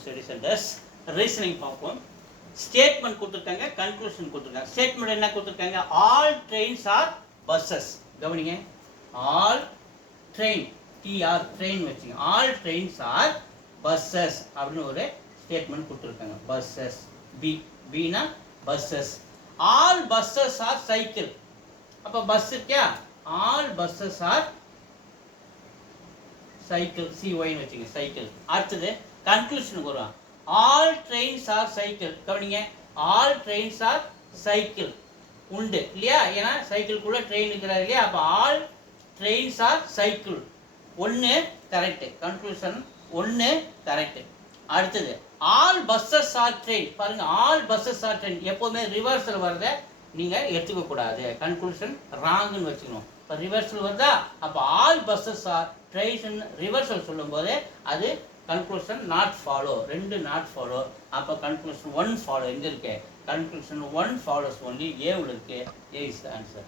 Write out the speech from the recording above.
Government Study Centers reasoning பார்ப்போம். Statement கொடுத்துருக்காங்க, conclusion கொடுத்துருக்காங்க. Statement என்ன கொடுத்துருக்காங்க? All trains are buses. கவனிங்க, all train, TR train வச்சுங்க. All trains are buses அப்படின்னு ஒரு ஸ்டேட்மெண்ட் கொடுத்துருக்காங்க. buses, B னா buses. All buses are cycle. அப்போ பஸ் இருக்கா? All buses are cycle, CY னு வச்சுங்க, cycle. அடுத்தது கன்க்ளூஷனுக்கு வருவாங்க. All trains are cycle. கவனிங்க, all trains are cycle. உண்டு இல்லையா? ஏன்னா சைக்கிள்குள்ள ட்ரெயின் இருக்கிறாரு இல்லையா? அப்போ all trains are cycle. ஒன்று கரெக்டு. கன்க்ளூஷன் ஒன்று கரெக்டு. அடுத்தது all buses are train. பாருங்க, all buses are train எப்போதுமே ரிவர்ஸில் வரத நீங்கள் எடுத்துக்க கூடாது. கன்க்ளூஷன் ராங்குன்னு வச்சுக்கணும். இப்போ ரிவர்ஸில் வருதா? அப்போ all buses are train ரிவர்ஸில் சொல்லும்போது அது கன்க்ளூஷன் நாட் ஃபாலோ. ரெண்டு நாட் ஃபாலோ. அப்போ கன்க்ளூஷன் ஒன் ஃபாலோ எங்கே இருக்கு? கன்க்ளூஷன் ஒன் ஃபாலோஸ் ஒன்லி ஏவில் இருக்கு. ஏ இஸ் த ஆன்சர்.